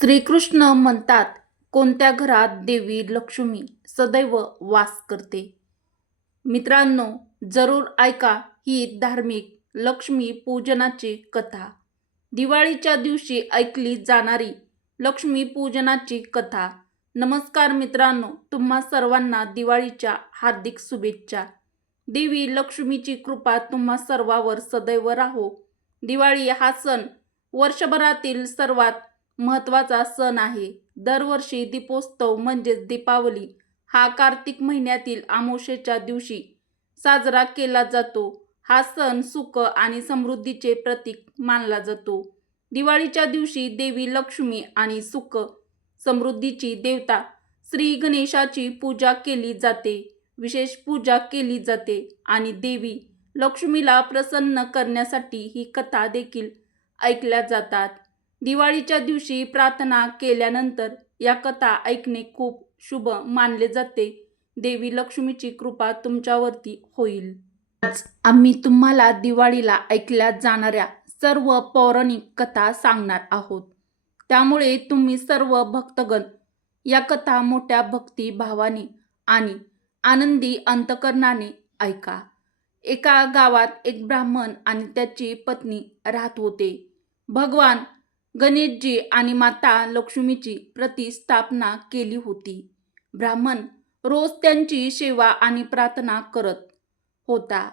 श्रीकृष्ण म्हणतात, कोणत्या घरात देवी लक्ष्मी सदैव वास करते. मित्रांनो, जरूर ऐका ही धार्मिक लक्ष्मी पूजनाची कथा. दिवाळीच्या दिवशी ऐकली जाणारी लक्ष्मी पूजनाची कथा. नमस्कार मित्रांनो, तुम्हा सर्वांना दिवाळीच्या हार्दिक शुभेच्छा. देवी लक्ष्मीची कृपा तुम्हा सर्वांवर सदैव राहो. दिवाळी हा सण वर्षभरातील सर्वात महत्त्वाचा सण आहे. दरवर्षी दीपोत्सव म्हणजेच दीपावली हा कार्तिक महिन्यातील अमावस्येच्या दिवशी साजरा केला जातो. हा सण सुख आणि समृद्धीचे प्रतीक मानला जातो. दिवाळीच्या दिवशी देवी लक्ष्मी आणि सुख समृद्धीची देवता श्री गणेशाची पूजा केली जाते. विशेष पूजा केली जाते आणि देवी लक्ष्मीला प्रसन्न करण्यासाठी ही कथा देखील ऐकल्या जातात. दिवाळीच्या दिवशी प्रार्थना केल्यानंतर या कथा ऐकणे खूप शुभ मानले जाते. देवी लक्ष्मीची कृपा तुमच्यावरती होईल. आज आम्ही तुम्हाला दिवाळीला ऐकल्या जाणाऱ्या सर्व पौराणिक कथा सांगणार आहोत. त्यामुळे तुम्ही सर्व भक्तगण या कथा मोठ्या भक्ती भावाने आणि आनंदी अंतकरणाने ऐका. एका गावात एक ब्राह्मण आणि त्याची पत्नी राहत होते. भगवान गणेशजी आणि माता लक्ष्मीची प्रतिस्थापना केली होती. ब्राह्मण रोज त्यांची सेवा आणि प्रार्थना करत होता.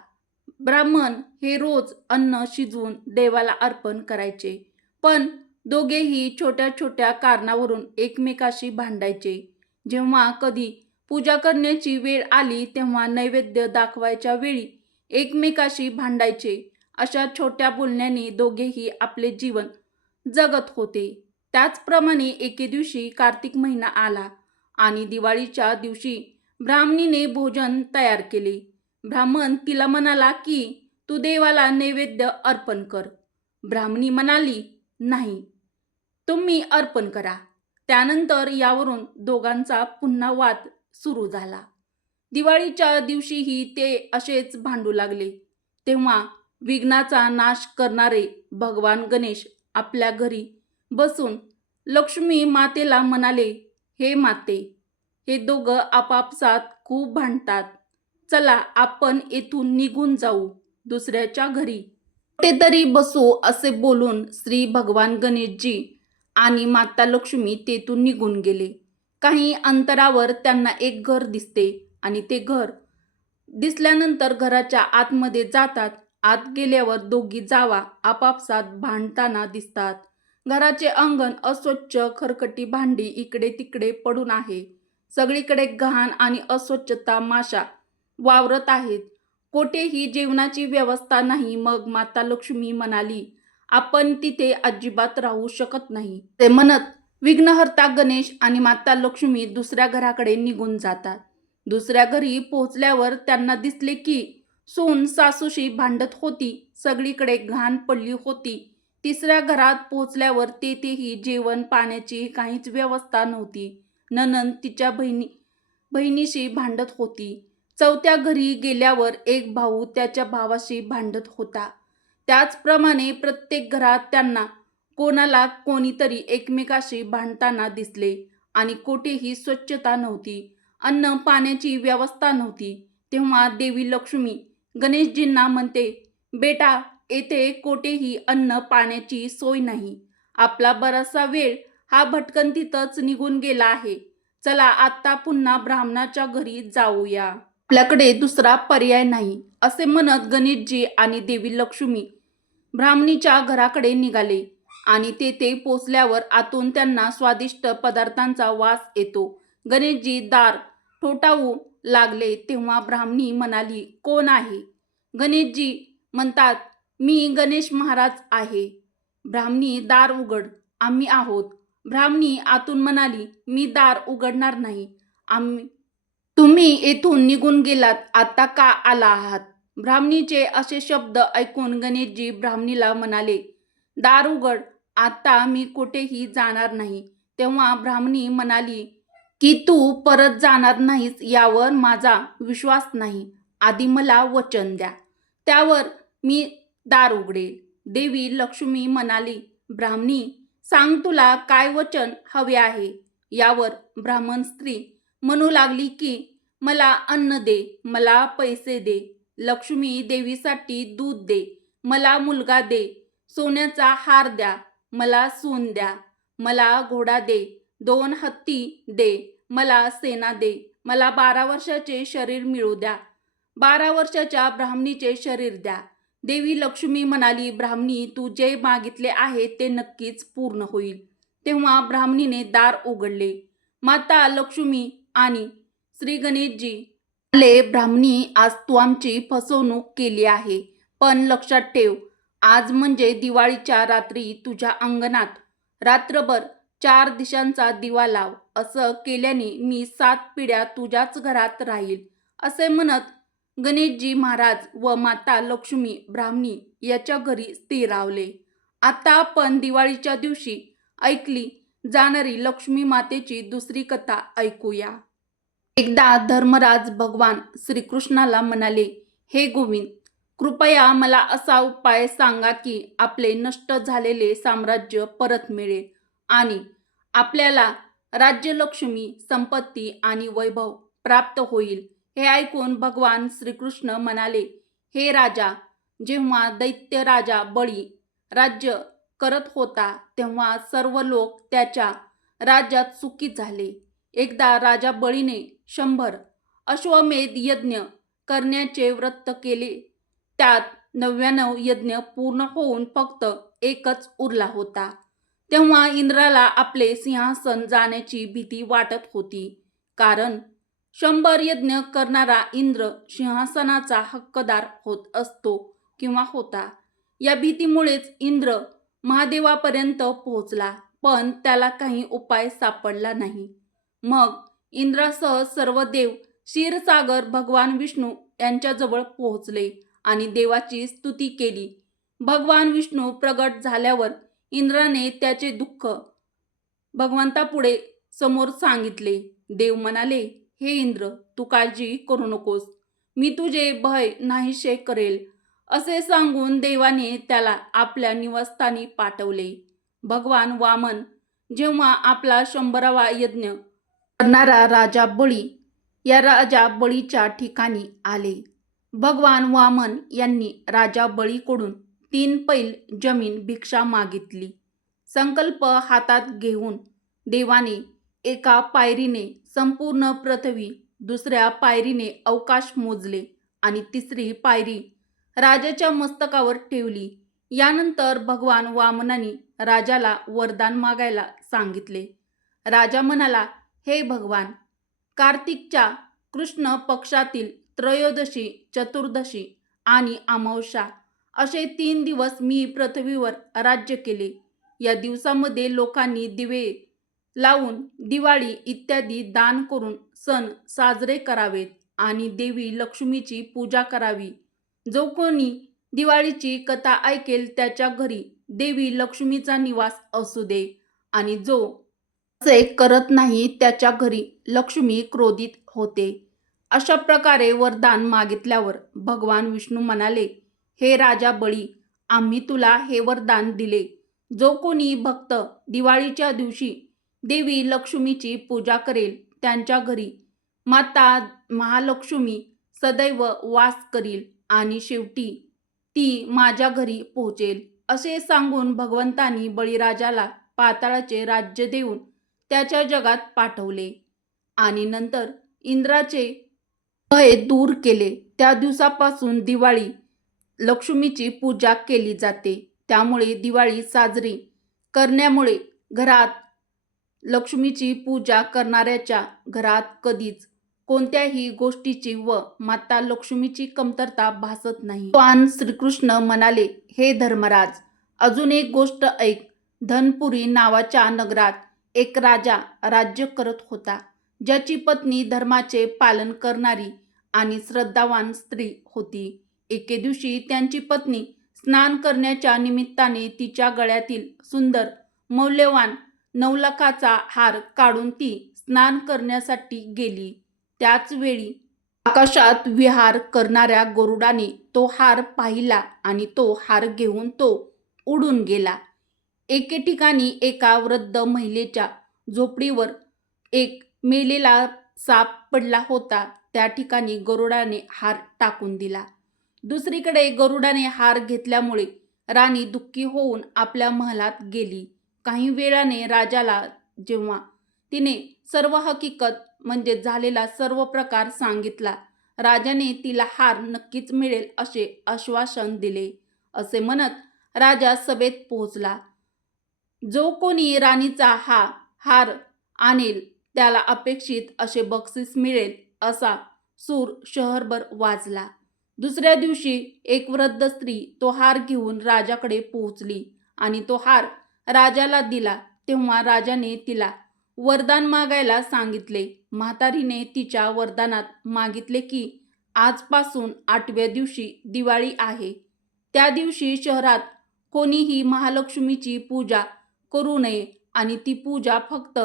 ब्राह्मण हे रोज अन्न शिजवून देवाला अर्पण करायचे, पण दोघेही छोट्या छोट्या कारणावरून एकमेकाशी भांडायचे. जेव्हा कधी पूजा करण्याची वेळ आली तेव्हा नैवेद्य दाखवायच्या वेळी एकमेकाशी भांडायचे. अशा छोट्या बोलण्याने दोघेही आपले जीवन जगत होते. त्याचप्रमाणे एके दिवशी कार्तिक महिना आला आणि दिवाळीच्या दिवशी ब्राह्मणीने भोजन तयार केले. ब्राह्मण तिला म्हणाला की तू देवाला नैवेद्य अर्पण कर. ब्राह्मणी म्हणाली, नाही, तुम्ही अर्पण करा. त्यानंतर यावरून दोघांचा पुन्हा वाद सुरू झाला. दिवाळीच्या दिवशीही ते असेच भांडू लागले. तेव्हा विघ्नाचा नाश करणारे भगवान गणेश आपल्या घरी बसून लक्ष्मी मातेला म्हणाले, हे माते, हे दोघं आपापसात खूप भांडतात. चला आपण येथून निघून जाऊ, दुसऱ्याच्या घरी कुठेतरी बसू. असे बोलून श्री भगवान गणेशजी आणि माता लक्ष्मी तेथून निघून गेले. काही अंतरावर त्यांना एक घर दिसते आणि ते घर दिसल्यानंतर घराच्या आतमध्ये जातात. आत गेल्यावर दोघी जावा आपापसात भांडताना दिसतात. घराचे अंगण अस्वच्छ, खरकटी भांडी इकडे तिकडे पडून आहे. सगळीकडे घाण आणि अस्वच्छता माशा वावरत आहेत. कोठेही जेवणाची व्यवस्था नाही. मग माता लक्ष्मी म्हणाली, आपण तिथे अजिबात राहू शकत नाही. ते म्हणत विघ्नहर्ता गणेश आणि माता लक्ष्मी दुसऱ्या घराकडे निघून जातात. दुसऱ्या घरी पोहोचल्यावर त्यांना दिसले की सून सासूशी भांडत होती. सगळीकडे घाण पडली होती. तिसऱ्या घरात पोहोचल्यावर तेथेही जेवण पाण्याची काहीच व्यवस्था नव्हती. नणंद तिच्या बहिणीशी भांडत होती. चौथ्या घरी गेल्यावर एक भाऊ त्याच्या भावाशी भांडत होता. त्याचप्रमाणे प्रत्येक घरात त्यांना कोणाला कोणीतरी एकमेकाशी भांडताना दिसले आणि कोठेही स्वच्छता नव्हती. अन्न पाण्याची व्यवस्था नव्हती. तेव्हा देवी लक्ष्मी गणेशजींना म्हणते, बेटा, येथे कोठेही अन्न पाण्याची सोय नाही. आपला बराचसा वेळ हा भटकंतीतच निघून गेला आहे. चला आता पुन्हा ब्राह्मणाच्या घरी जाऊया. आपल्याकडे दुसरा पर्याय नाही. असे म्हणत गणेशजी आणि देवी लक्ष्मी ब्राह्मणीच्या घराकडे निघाले आणि तेथे पोचल्यावर आतून त्यांना स्वादिष्ट पदार्थांचा वास येतो. गणेशजी दार ठोठावू लागले तेव्हा ब्राह्मणी म्हणाली, कोण आहे? गणेशजी म्हणतात, मी गणेश महाराज आहे. ब्राह्मणी, दार उघड, आम्ही आहोत. ब्राह्मणी आतून म्हणाली, मी दार उघडणार नाही. तुम्ही येथून निघून गेलात, आता का आला आहात? ब्राह्मणीचे असे शब्द ऐकून गणेशजी ब्राह्मणीला म्हणाले, दार उघड, आता मी कुठेही जाणार नाही. तेव्हा ब्राह्मणी म्हणाली की तू परत जाणार नाहीस यावर माझा विश्वास नाही. आधी मला वचन द्या, त्यावर मी दार उघडेल. देवी लक्ष्मी म्हणाली, ब्राह्मणी, सांग तुला काय वचन हवे आहे. यावर ब्राह्मण स्त्री म्हणू लागली की मला अन्न दे, मला पैसे दे, लक्ष्मी देवीसाठी दूध दे, मला मुलगा दे, सोन्याचा हार द्या, मला सून द्या, मला घोडा दे, 2 हत्ती दे, मला सेना दे, मला 12 वर्षाचे शरीर मिळू द्या, 12 वर्षाच्या ब्राह्मणीचे शरीर द्या. देवी लक्ष्मी म्हणाली, ब्राह्मणी तू जे मागितले आहे ते नक्कीच पूर्ण होईल. तेव्हा ब्राह्मणीने दार उघडले. माता लक्ष्मी आणि श्री गणेशजी आले. ब्राह्मणी, आज तू आमची फसवणूक केली आहे, पण लक्षात ठेव, आज म्हणजे दिवाळीच्या रात्री तुझ्या अंगणात रात्रभर 4 दिशांचा दिवा लाव. असं केल्याने मी 7 पिढ्या तुझ्याच घरात राहील. असे म्हणत गणेशजी महाराज व माता लक्ष्मी ब्राह्मणी याच्या घरी स्थिरावले. आता आपण दिवाळीच्या दिवशी ऐकली जाणारी लक्ष्मी मातेची दुसरी कथा ऐकूया. एकदा धर्मराज भगवान श्रीकृष्णाला म्हणाले, हे गोविंद, कृपया मला असा उपाय सांगा की आपले नष्ट झालेले साम्राज्य परत मिळेल आणि आपल्याला राज्यलक्ष्मी, संपत्ती आणि वैभव प्राप्त होईल. हे ऐकून भगवान श्रीकृष्ण म्हणाले, हे राजा, जेव्हा दैत्य राजा बळी राज्य करत होता तेव्हा सर्व लोक त्याच्या राज्यात सुखी झाले. एकदा राजा बळीने 100 अश्वमेध यज्ञ करण्याचे व्रत केले. त्यात 99 यज्ञ पूर्ण होऊन फक्त एकच उरला होता. तेव्हा इंद्राला आपले सिंहासन जाण्याची भीती वाटत होती, कारण 100 यज्ञ करणारा इंद्र सिंहासनाचा हक्कदार होत असतो किंवा होता. या भीतीमुळेच इंद्र महादेवापर्यंत पोहोचला, पण त्याला काही उपाय सापडला नाही. मग इंद्रासह सर्व देव क्षीरसागर भगवान विष्णू यांच्याजवळ पोहोचले आणि देवाची स्तुती केली. भगवान विष्णू प्रगट झाल्यावर इंद्राने त्याचे दुःख भगवंतापुढे समोर सांगितले. देव म्हणाले, हे इंद्र, तू काळजी करू नकोस, मी तुझे भय नाहीसे करेल. असे सांगून देवाने त्याला आपल्या निवासस्थानी पाठवले. भगवान वामन जेव्हा आपला 100वा यज्ञ करणारा राजा बळी या राजा बळीच्या ठिकाणी आले. भगवान वामन यांनी राजा बळीकडून 3 पैल जमीन भिक्षा मागितली. संकल्प हातात घेऊन देवाने एका पायरीने संपूर्ण पृथ्वी, दुसऱ्या पायरीने अवकाश मोजले आणि तिसरी पायरी राजाच्या मस्तकावर ठेवली. यानंतर भगवान वामनाने राजाला वरदान मागायला सांगितले. राजा म्हणाला, हे भगवान, कार्तिकच्या कृष्ण पक्षातील त्रयोदशी, चतुर्दशी आणि अमावस्या असे 3 दिवस मी पृथ्वीवर राज्य केले. या दिवसामध्ये लोकांनी दिवे लावून दिवाळी इत्यादी दान करून सण साजरे करावेत आणि देवी लक्ष्मीची पूजा करावी. जो कोणी दिवाळीची कथा ऐकेल त्याच्या घरी देवी लक्ष्मीचा निवास असू दे आणि जो असे करत नाही त्याच्या घरी लक्ष्मी क्रोधित होते. अशा प्रकारे वरदान मागितल्यावर भगवान विष्णू म्हणाले, हे राजा बळी, आम्ही तुला हे वरदान दिले. जो कोणी भक्त दिवाळीच्या दिवशी देवी लक्ष्मीची पूजा करेल त्यांच्या घरी माता महालक्ष्मी सदैव वास करील आणि शेवटी ती माझ्या घरी पोहोचेल. असे सांगून भगवंतांनी बळीराजाला पाताळाचे राज्य देऊन त्याच्या जगात पाठवले आणि नंतर इंद्राचे भय दूर केले. त्या दिवसापासून दिवाळी लक्ष्मीची पूजा केली जाते. त्यामुळे दिवाळी साजरी करण्यामुळे घरात लक्ष्मीची पूजा करणाऱ्याच्या घरात कधीच कोणत्याही गोष्टीची व माता लक्ष्मीची कमतरता भासत नाही. भगवान श्रीकृष्ण म्हणाले, हे धर्मराज, अजून एक गोष्ट ऐक. धनपुरी नावाच्या नगरात एक राजा राज्य करत होता, ज्याची पत्नी धर्माचे पालन करणारी आणि श्रद्धावान स्त्री होती. एके दिवशी त्यांची पत्नी स्नान करण्याच्या निमित्ताने तिच्या गळ्यातील सुंदर मौल्यवान 9 लाखाचा हार काढून ती स्नान करण्यासाठी गेली. त्याच वेळी आकाशात विहार करणाऱ्या गरुडाने तो हार पाहिला आणि तो हार घेऊन तो उडून गेला. एके ठिकाणी एका वृद्ध महिलेच्या झोपडीवर एक मेलेला साप पडला होता. त्या ठिकाणी गरुडाने हार टाकून दिला. दुसरीकडे गरुडाने हार घेतल्यामुळे राणी दुःखी होऊन आपल्या महलात गेली. काही वेळाने राजाला जेव्हा तिने सर्व हकीकत म्हणजे झालेला सर्व प्रकार सांगितला, राजाने तिला हार नक्कीच मिळेल असे आश्वासन दिले. असे म्हणत राजा सभेत पोहोचला. जो कोणी राणीचा हा हार आणेल त्याला अपेक्षित असे बक्षीस मिळेल असा सूर शहरभर वाजला. दुसऱ्या दिवशी एक वृद्ध स्त्री तो हार घेऊन राजाकडे पोहोचली आणि तो हार राजाला दिला. तेव्हा राजाने तिला वरदान मागायला सांगितले. म्हातारीने तिच्या वरदानात मागितले की आजपासून 8व्या दिवशी दिवाळी आहे. त्या दिवशी शहरात कोणीही महालक्ष्मीची पूजा करू नये आणि ती पूजा फक्त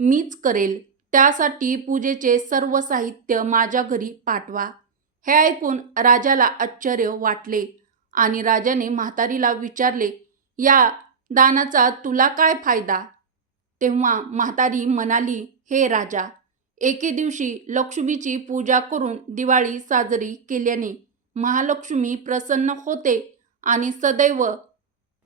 मीच करेल. त्यासाठी पूजेचे सर्व साहित्य माझ्या घरी पाठवा. हे ऐकून राजाला आश्चर्य वाटले आणि राजाने म्हातारीला विचारले, या दानाचा तुला काय फायदा? तेव्हा म्हातारी म्हणाली, हे राजा, एके दिवशी लक्ष्मीची पूजा करून दिवाळी साजरी केल्याने महालक्ष्मी प्रसन्न होते आणि सदैव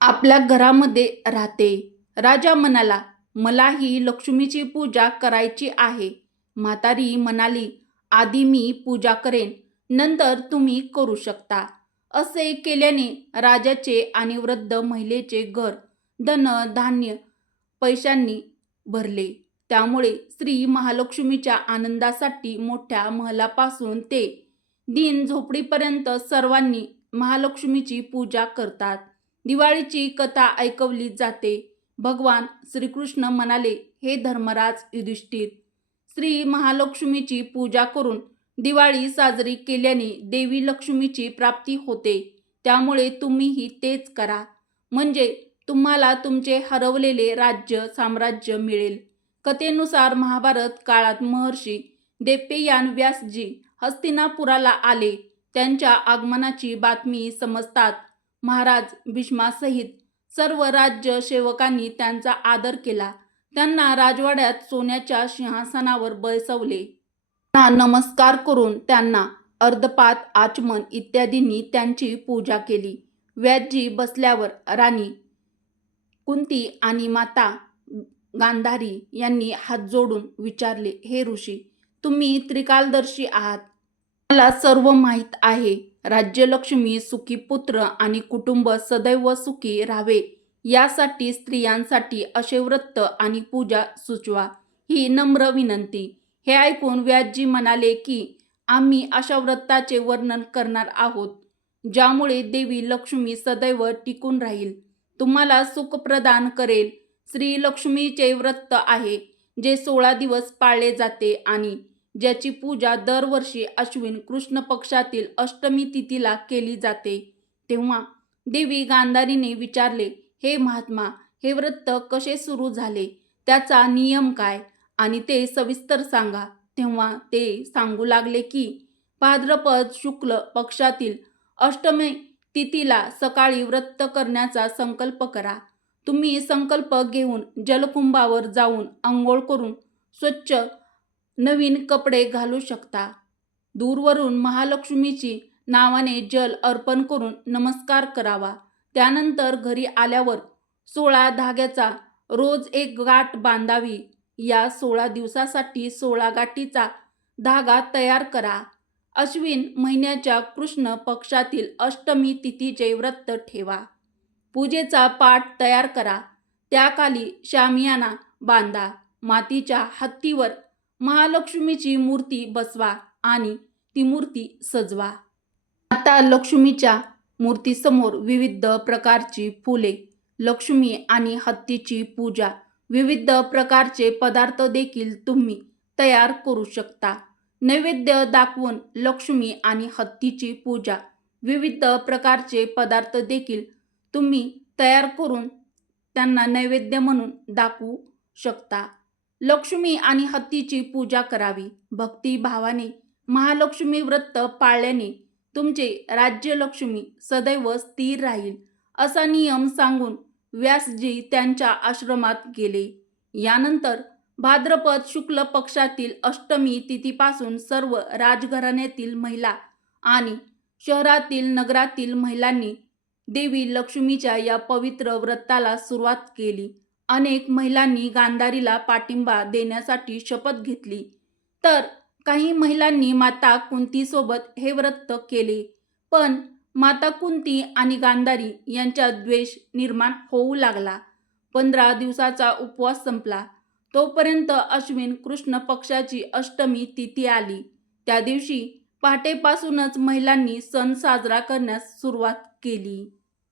आपल्या घरामध्ये राहते. राजा म्हणाला, मलाही लक्ष्मीची पूजा करायची आहे. म्हातारी म्हणाली, आधी मी पूजा करेन, नंतर तुम्ही करू शकता. असे केल्याने राजाचे आणि वृद्ध महिलेचे घर धन धान्य पैशांनी भरले. त्यामुळे श्री महालक्ष्मीच्या आनंदासाठी मोठ्या महलापासून ते दिन झोपडीपर्यंत सर्वांनी महालक्ष्मीची पूजा करतात. दिवाळीची कथा ऐकवली जाते. भगवान श्रीकृष्ण म्हणाले, हे धर्मराज युधिष्ठिर, श्री महालक्ष्मीची पूजा करून दिवाळी साजरी केल्याने देवी लक्ष्मीची प्राप्ती होते. त्यामुळे तुम्हीही तेच करा, म्हणजे तुम्हाला तुमचे हरवलेले राज्य साम्राज्य मिळेल. कथेनुसार महाभारत काळात महर्षी देवपेयान व्यासजी हस्तिनापुराला आले. त्यांच्या आगमनाची बातमी समजतात महाराज भीष्मासहित सर्व राज्य सेवकांनी त्यांचा आदर केला. त्यांना राजवाड्यात सोन्याच्या सिंहासनावर बसवले. त्यांना नमस्कार करून त्यांना अर्धपात आचमन इत्यादींनी त्यांची पूजा केली. व्यासजी बसल्यावर राणी कुंती आणि माता गांधारी यांनी हात जोडून विचारले, हे ऋषी, तुम्ही त्रिकालदर्शी आहात. मला सर्व माहीत आहे. राज्यलक्ष्मी, सुखी पुत्र आणि कुटुंब सदैव सुखी राहावे यासाठी स्त्रियांसाठी असे व्रत आणि पूजा सुचवा, ही नम्र विनंती. हे ऐकून व्यासजी म्हणाले की आम्ही अशा व्रताचे वर्णन करणार आहोत ज्यामुळे देवी लक्ष्मी सदैव टिकून राहील, तुम्हाला सुख प्रदान करेल. श्री लक्ष्मीचे व्रत आहे जे 16 दिवस पाळले जाते आणि ज्याची पूजा दरवर्षी अश्विन कृष्ण पक्षातील अष्टमी तिथीला केली जाते. तेव्हा देवी गांधारीने विचारले, हे महात्मा, हे व्रत कसे सुरू झाले, त्याचा नियम काय आणि ते सविस्तर सांगा. तेव्हा ते सांगू लागले की भाद्रपद शुक्ल पक्षातील अष्टमी तिथीला सकाळी व्रत करण्याचा संकल्प करा. तुम्ही संकल्प घेऊन जलकुंभावर जाऊन आंघोळ करून स्वच्छ नवीन कपडे घालू शकता. दूरवरून महालक्ष्मीची नावाने जल अर्पण करून नमस्कार करावा. त्यानंतर घरी आल्यावर 16 धाग्याचा रोज एक गाठ बांधावी. या 16 दिवसासाठी 16 गाठीचा धागा तयार करा. अश्विन महिन्याच्या कृष्ण पक्षातील अष्टमी तिथीचे व्रत ठेवा. पूजेचा पाट तयार करा. त्याखाली शामियाना बांधा. मातीच्या हत्तीवर महालक्ष्मीची मूर्ती बसवा आणि ती मूर्ती सजवा. माता लक्ष्मीच्या मूर्तीसमोर विविध प्रकारची फुले, लक्ष्मी आणि हत्तीची पूजा, विविध प्रकारचे पदार्थ देखील तुम्ही तयार करू शकता. नैवेद्य दाखवून लक्ष्मी आणि हत्तीची पूजा, विविध प्रकारचे पदार्थ देखील तुम्ही तयार करून त्यांना नैवेद्य म्हणून दाखवू शकता. लक्ष्मी आणि हत्तीची पूजा करावी. भक्तिभावाने महालक्ष्मी व्रत पाळल्याने तुमचे राज्यलक्ष्मी सदैव स्थिर राहील असा नियम सांगून व्यासजी त्यांच्या आश्रमात गेले. यानंतर भाद्रपद शुक्ल पक्षातील अष्टमी तिथीपासून सर्व राजघराण्यातील महिला आणि शहरातील नगरातील महिलांनी देवी लक्ष्मीच्या या पवित्र व्रताला सुरुवात केली. अनेक महिलांनी गांधारीला पाठिंबा देण्यासाठी शपथ घेतली, तर काही महिलांनी माता कुंतीसोबत हे व्रत केले. पण माता कुंती आणि गांधारी यांच्यात द्वेष निर्माण होऊ लागला. 15 दिवसाचा उपवास संपला तोपर्यंत अश्विन कृष्ण पक्षाची अष्टमी तिथी आली. त्या दिवशी पहाटेपासूनच महिलांनी सण साजरा करण्यास सुरुवात केली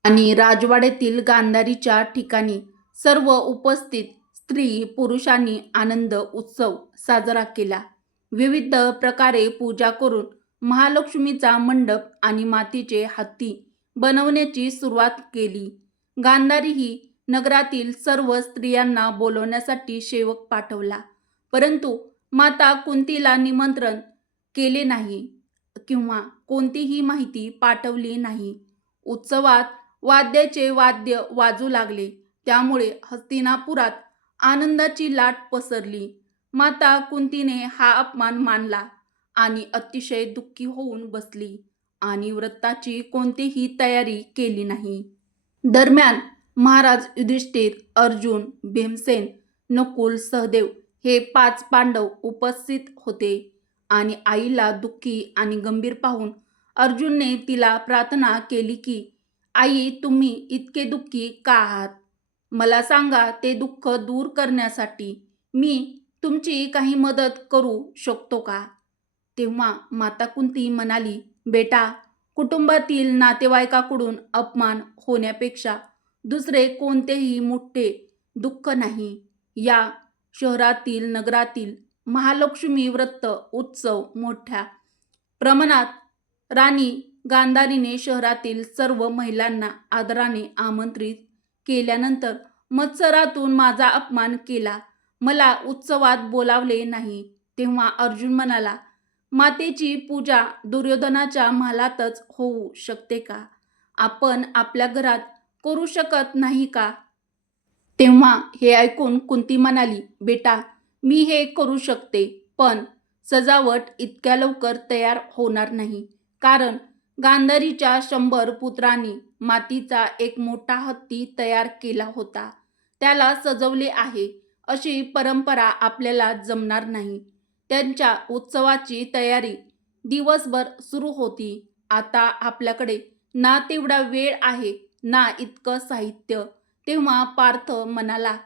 आणि राजवाड्यातील गांधारीच्या ठिकाणी सर्व उपस्थित स्त्री पुरुषांनी आनंद उत्सव साजरा केला. विविध प्रकारे पूजा करून महालक्ष्मीचा मंडप आणि मातीचे हत्ती बनवण्याची सुरुवात केली. गांधारीही नगरातील सर्व स्त्रियांना बोलवण्यासाठी सेवक पाठवला, परंतु माता कुंतीला निमंत्रण केले नाही किंवा कोणतीही माहिती पाठवली नाही. उत्सवात वाद्याचे वाद्य वाजू लागले, त्यामुळे हस्तिनापुरात आनंदाची लाट पसरली. माता कुंतीने हा अपमान मानला आणि अतिशय दुःखी होऊन बसली आणि व्रताची कोणतीही तयारी केली नाही. दरम्यान महाराज युधिष्ठिर, अर्जुन, भीमसेन, नकुल, सहदेव हे 5 पांडव उपस्थित होते आणि आईला दुःखी आणि गंभीर पाहून अर्जुनने तिला प्रार्थना केली की, आई, तुम्ही इतके दुःखी का आहात? मला सांगा, ते दुःख दूर करण्यासाठी मी तुमची काही मदत करू शकतो का? तेव्हा माता कुंती म्हणाली, बेटा, कुटुंबातील नातेवाईकाकडून अपमान होण्यापेक्षा दुसरे कोणतेही मोठे दुःख नाही. या शहरातील नगरातील महालक्ष्मी व्रत उत्सव मोठ्या प्रमाणात राणी गांधारीने शहरातील सर्व महिलांना आदराने आमंत्रित केल्यानंतर मत्सरातून माझा अपमान केला, मला उत्सवात बोलावले नाही. तेव्हा अर्जुन म्हणाला, मातेची पूजा दुर्योधनाच्या महालातच होऊ शकते का? आपण आपल्या घरात करू शकत नाही का? तेव्हा हे ऐकून कुंती म्हणाली, बेटा, मी हे करू शकते, पण सजावट इतक्या लवकर तयार होणार नाही, कारण गांधारीच्या 100 पुत्रांनी मातीचा एक मोठा हत्ती तयार केला होता. त्याला सजवले आहे. अशी परंपरा आपल्याला जमणार नाही. त्यांच्या उत्सवाची तयारी दिवसभर सुरू होती. आता आपल्याकडे ना तेवढा वेळ आहे ना इतकं साहित्य. तेव्हा पार्थ म्हणाला,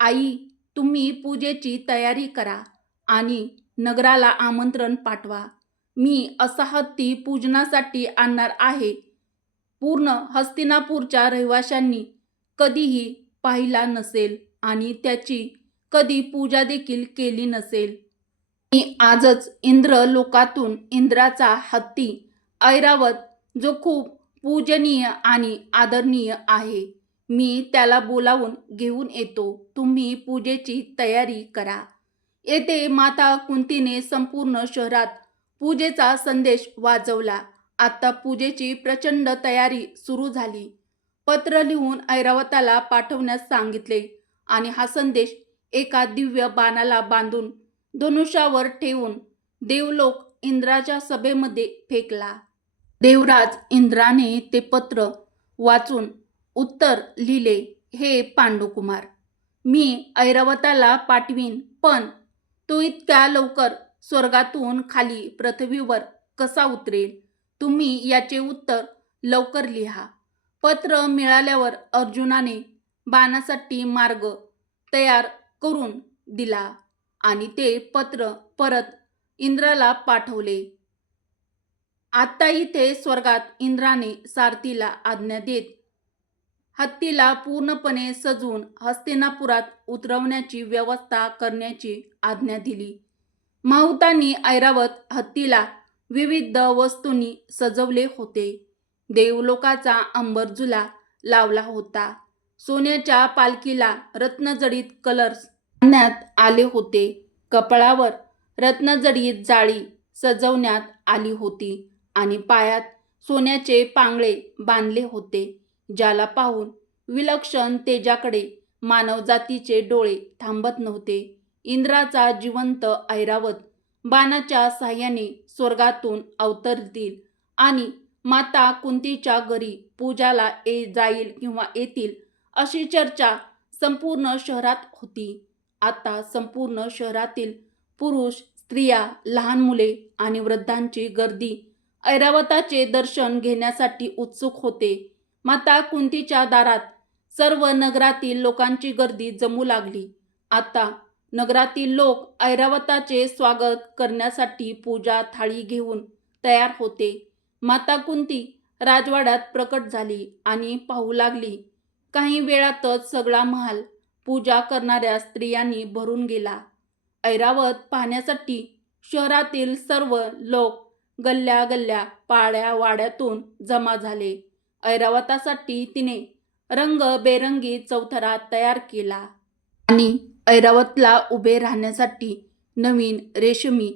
आई, तुम्ही पूजेची तयारी करा आणि नगराला आमंत्रण पाठवा. मी असा हत्ती पूजनासाठी आणणार आहे. पूर्ण हस्तिनापूरच्या रहिवाशांनी कधीही पाहिला नसेल आणि त्याची कधी पूजा देखील केली नसेल. मी आजच इंद्र लोकातून इंद्राचा हत्ती ऐरावत, जो खूप पूजनीय आणि आदरणीय आहे, मी त्याला बोलावून घेऊन येतो. तुम्ही पूजेची तयारी करा. येथे माता कुंतीने संपूर्ण शहरात पूजेचा संदेश वाजवला. आता पूजेची प्रचंड तयारी सुरू झाली. पत्र लिहून ऐरावताला पाठवण्यास सांगितले आणि हा संदेश एका दिव्य बाणाला बांधून धनुष्यावर ठेवून देवलोक इंद्राच्या सभेमध्ये फेकला. देवराज इंद्राने ते पत्र वाचून उत्तर लिहिले, हे पांडुकुमार, मी ऐरावताला पाठवीन, पण तो इतक्या लवकर स्वर्गातून खाली पृथ्वीवर कसा उतरेल? तुम्ही याचे उत्तर लवकर लिहा. पत्र मिळाल्यावर अर्जुनाने बाणासाठी मार्ग तयार करून दिला आणि ते पत्र परत इंद्राला पाठवले. आता इथे स्वर्गात इंद्राने सारथीला आज्ञा देत हत्तीला पूर्णपणे सजवून हस्तिनापुरात उतरवण्याची व्यवस्था करण्याची आज्ञा दिली. माहुतांनी ऐरावत हत्तीला विविध वस्तूंनी सजवले होते. देवलोकाचा अंबरझुला लावला होता. सोन्याच्या पालखीला रत्नजडित कलर्स बांधण्यात आले होते. कपाळावर रत्नजडित जाळी सजवण्यात आली होती आणि पायात सोन्याचे पांगळे बांधले होते, ज्याला पाहून विलक्षण तेजाकडे मानवजातीचे डोळे थांबत नव्हते. इंद्राचा जिवंत ऐरावत बाणाच्या साह्याने स्वर्गातून अवतरतील आणि माता कुंतीच्या घरी पूजाला जाईल किंवा येतील अशी चर्चा संपूर्ण शहरात होती. आता संपूर्ण शहरातील पुरुष, स्त्रिया, लहान मुले आणि वृद्धांची गर्दी ऐरावताचे दर्शन घेण्यासाठी उत्सुक होते. माता कुंतीच्या दारात सर्व नगरातील लोकांची गर्दी जमू लागली. आता नगरातील लोक ऐरावताचे स्वागत करण्यासाठी पूजा थाळी घेऊन तयार होते. माता कुंती राजवाड्यात प्रकट झाली आणि पाहू लागली. काही वेळातच सगळा महाल पूजा करणाऱ्या स्त्रियांनी भरून गेला. ऐरावत पाहण्यासाठी शहरातील सर्व लोक गल्ल्या गल्ल्या, पाड्या वाड्यातून जमा झाले. ऐरावतासाठी तिने रंगबेरंगी चौथरा तयार केला आणि ऐरावतला उभे राहण्यासाठी नवीन रेशमी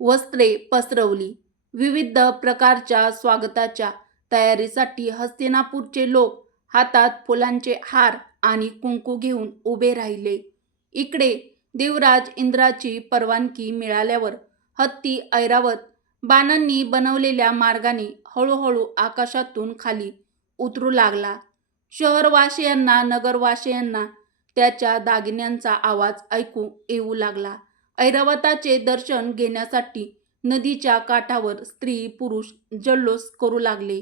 वस्त्रे पसरवली. विविध प्रकारच्या स्वागताच्या तयारीसाठी हस्तिनापूरचे लोक हातात फुलांचे हार आणि कुंकू घेऊन उभे राहिले. इकडे देवराज इंद्राची परवानगी मिळाल्यावर हत्ती ऐरावत बाणांनी बनवलेल्या मार्गाने हळूहळू आकाशातून खाली उतरू लागला. शहरवासियांना, नगरवासियांना त्याच्या दागिन्यांचा आवाज ऐकू येऊ लागला. ऐरावताचे दर्शन घेण्यासाठी नदीच्या काठावर स्त्री पुरुष जल्लोष करू लागले.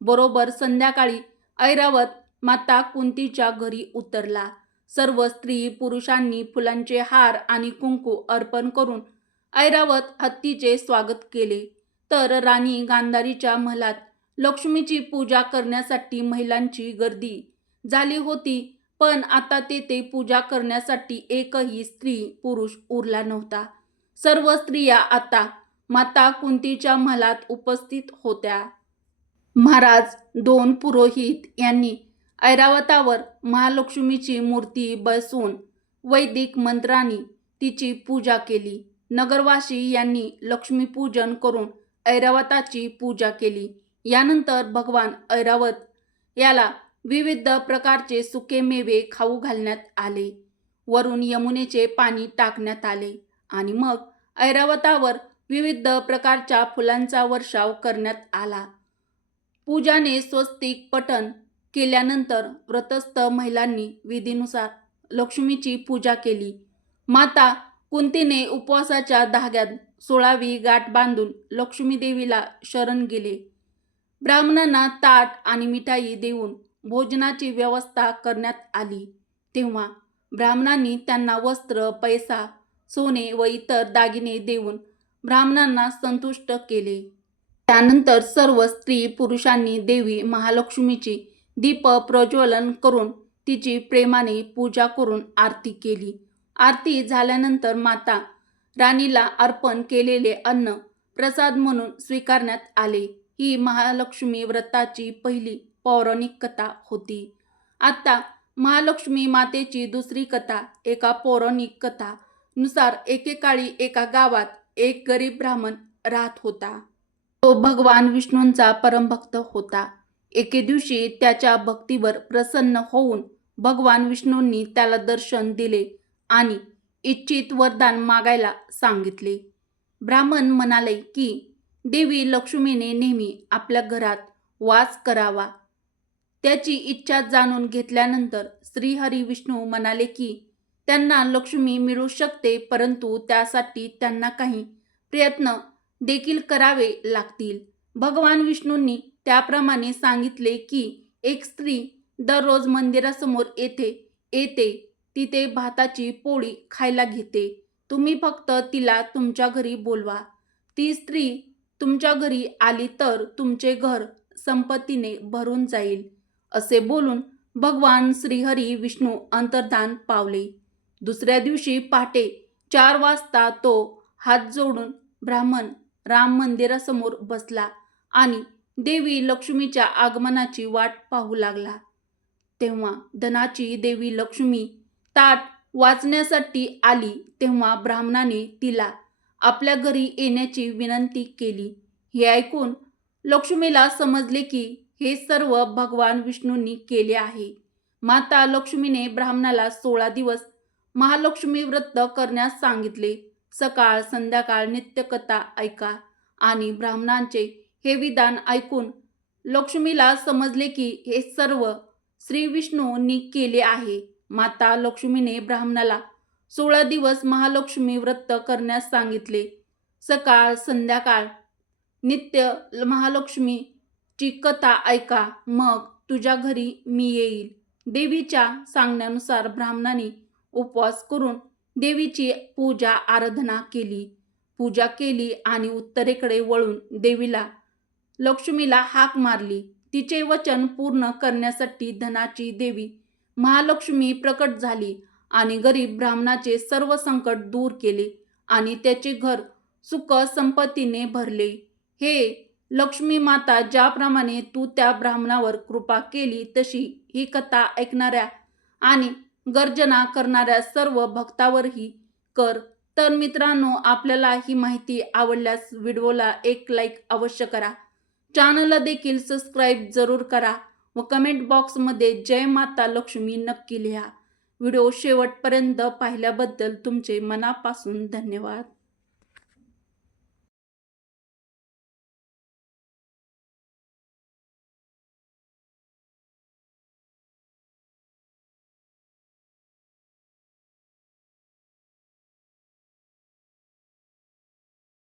बरोबर संध्याकाळी ऐरावत माता कुंतीच्या घरी उतरला. सर्व स्त्री पुरुषांनी फुलांचे हार आणि कुंकू अर्पण करून ऐरावत हत्तीचे स्वागत केले. तर राणी गांधारीच्या महलात लक्ष्मीची पूजा करण्यासाठी महिलांची गर्दी झाली होती. पण आता तेथे पूजा करण्यासाठी एकही स्त्री पुरुष उरला नव्हता. सर्व स्त्रिया आता माता कुंतीच्या महलात उपस्थित होत्या. महाराज, दोन पुरोहित यांनी ऐरावतावर महालक्ष्मीची मूर्ती बसवून वैदिक मंत्रांनी तिची पूजा केली. नगरवासी यांनी लक्ष्मीपूजन करून ऐरावताची पूजा केली. यानंतर भगवान ऐरावत याला विविध प्रकारचे सुके मेवे खाऊ घालण्यात आले. वरून यमुनेचे पाणी टाकण्यात आले आणि मग ऐरावतावर विविध प्रकारच्या फुलांचा वर्षाव करण्यात आला. पूजाने स्वस्तिक पठण केल्यानंतर व्रतस्थ महिलांनी विधीनुसार लक्ष्मीची पूजा केली. माता कुंतीने उपवासाच्या धाग्यात 16वी गाठ बांधून लक्ष्मी देवीला शरण गेले. ब्राह्मणांना ताट आणि मिठाई देऊन भोजनाची व्यवस्था करण्यात आली. तेव्हा ब्राह्मणांनी त्यांना वस्त्र, पैसा, सोने व इतर दागिने देऊन ब्राह्मणांना संतुष्ट केले. त्यानंतर सर्व स्त्री पुरुषांनी देवी महालक्ष्मीची दीप प्रज्वलन करून तिची प्रेमाने पूजा करून आरती केली. आरती झाल्यानंतर माता राणीला अर्पण केलेले अन्न प्रसाद म्हणून स्वीकारण्यात आले. ही महालक्ष्मी व्रताची पहिली पौराणिक कथा होती. आता महालक्ष्मी मातेची दुसरी कथा. एका पौराणिक कथा नुसार एकेकाळी एका गावात एक गरीब ब्राह्मण राहत होता. तो भगवान विष्णूंचा परमभक्त होता. एके दिवशी त्याच्या भक्तीवर प्रसन्न होऊन भगवान विष्णूंनी त्याला दर्शन दिले आणि इच्छित वरदान मागायला सांगितले. ब्राह्मण म्हणाले की देवी लक्ष्मीने नेहमी आपल्या घरात वास करावा. त्याची इच्छा जाणून घेतल्यानंतर श्रीहरी विष्णू म्हणाले की त्यांना लक्ष्मी मिळू शकते, परंतु त्यासाठी त्यांना काही प्रयत्न देखील करावे लागतील. भगवान विष्णूंनी त्याप्रमाणे सांगितले की एक स्त्री दररोज मंदिरासमोर येते, तिथे भाताची पोळी खायला घेते. तुम्ही फक्त तिला तुमच्या घरी बोलवा. ती स्त्री तुमच्या घरी आली तर तुमचे घर संपत्तीने भरून जाईल. असे बोलून भगवान श्रीहरी विष्णू अंतर्धान पावले. दुसऱ्या दिवशी पहाटे 4 वाजता तो हात जोडून ब्राह्मण राम मंदिरासमोर बसला आणि देवी लक्ष्मीच्या आगमनाची वाट पाहू लागला. तेव्हा धनाची देवी लक्ष्मी ताट वाचण्यासाठी आली. तेव्हा ब्राह्मणाने तिला आपल्या घरी येण्याची विनंती केली. हे ऐकून लक्ष्मीला समजले की हे सर्व भगवान विष्णूंनी केले आहे. माता लक्ष्मीने ब्राह्मणाला 16 दिवस महालक्ष्मी व्रत करण्यास सांगितले. सकाळ संध्याकाळ नित्यकथा ऐका. आणि ब्राह्मणांचे हे विधान ऐकून लक्ष्मीला समजले की हे सर्व श्री विष्णूंनी केले आहे. माता लक्ष्मीने ब्राह्मणाला 16 दिवस महालक्ष्मी व्रत करण्यास सांगितले. सकाळ संध्याकाळ नित्य महालक्ष्मीची कथा ऐका, मग तुझ्या घरी मी येईल. देवीच्या सांगण्यानुसार ब्राह्मणांनी उपवास करून देवीची पूजा आराधना केली. पूजा केली आणि उत्तरेकडे वळून देवीला लक्ष्मीला हाक मारली. तिचे वचन पूर्ण करण्यासाठी धनाची देवी महालक्ष्मी प्रकट झाली आणि गरीब ब्राह्मणाचे सर्व संकट दूर केले आणि त्याचे घर सुख संपत्तीने भरले. हे लक्ष्मी माता, ज्याप्रमाणे तू त्या ब्राह्मणावर कृपा केली तशी ही कथा ऐकणाऱ्या आणि गर्जना करणाऱ्या सर्व भक्तावरही कर. तर मित्रांनो, आपल्याला ही माहिती आवडल्यास व्हिडिओला एक लाईक अवश्य करा. चॅनलला देखील सबस्क्राईब जरूर करा व कमेंट बॉक्समध्ये जय माता लक्ष्मी नक्की लिहा. व्हिडिओ शेवटपर्यंत पाहिल्याबद्दल तुमचे मनापासून धन्यवाद.